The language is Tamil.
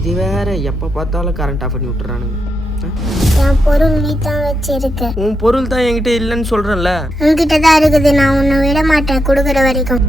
இது வேற எப்போ பார்த்தாலும் கரண்ட் ஆஃப் பண்ணி விட்டுறானுங்க. என் பொருள் நீ தான் வச்சிருக்க. உன் பொருள் தான் என்கிட்ட இல்லைன்னு சொல்கிறேன்ல. உன்கிட்ட தான் இருக்குது, நான் உன்னை விட மாட்டேன் கொடுக்குற வரைக்கும்.